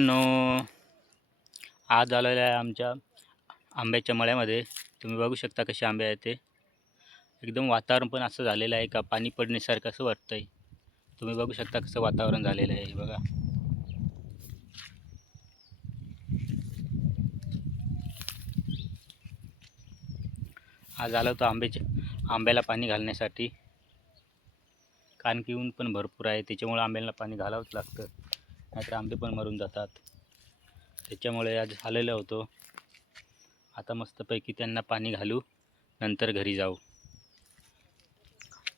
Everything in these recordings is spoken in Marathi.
नो आज आलेला आहे आमच्या आंब्याच्या मळ्यामध्ये. तुम्ही बघू शकता कसे आंबे आहेत ते. एकदम वातावरण पण असं झालेलं आहे का पाणी पडण्यासारखं असं वाटतंय. तुम्ही बघू शकता कसं वातावरण झालेलं आहे बघा. आज आलो होतो आंब्याला पाणी घालण्यासाठी, कारण की ऊन पण भरपूर आहे. त्याच्यामुळे आंब्याला पाणी घालावंच लागतं, नाहीतर आंबे पण मरून जातात. त्याच्यामुळे आज आलेलो होतो. आता मस्तपैकी त्यांना पाणी घालू, नंतर घरी जाऊ.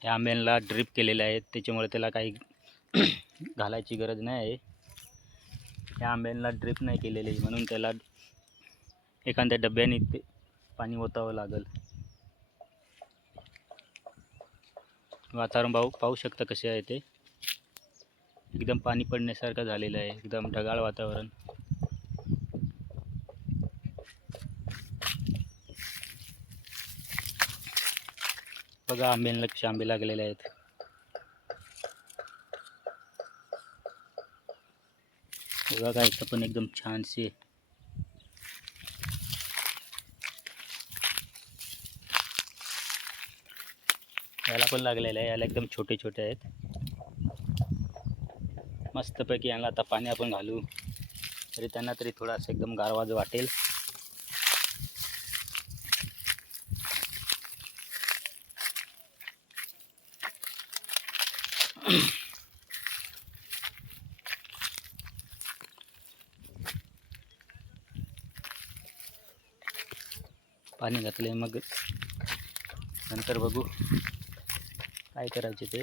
या आंब्यांना ड्रिप केलेले आहेत, त्याच्यामुळे त्याला काही घालायची गरज नाही आहे. या आंब्यांना ड्रिप नाही केलेली, म्हणून त्याला एखाद्या डब्याने ते पाणी ओतावं लागेल. वातावरण पाहू शकता कसे आहे ते. एकदम पाणी पडण्यासारखं झालेलं आहे, एकदम ढगाळ वातावरण. बघा आंब्यांना कसे आंबे लागलेले आहेत. बघा इथं पण एकदम छानसे याला पण लागलेलं आहे. याला एकदम छोटे छोटे आहेत. मस्तपैकी यांना आता पाणी आपण घालू, तरी त्यांना तरी थोडासा एकदम गारवा वाटेल. पाणी घातले, मग नंतर बघू काय करायचे ते.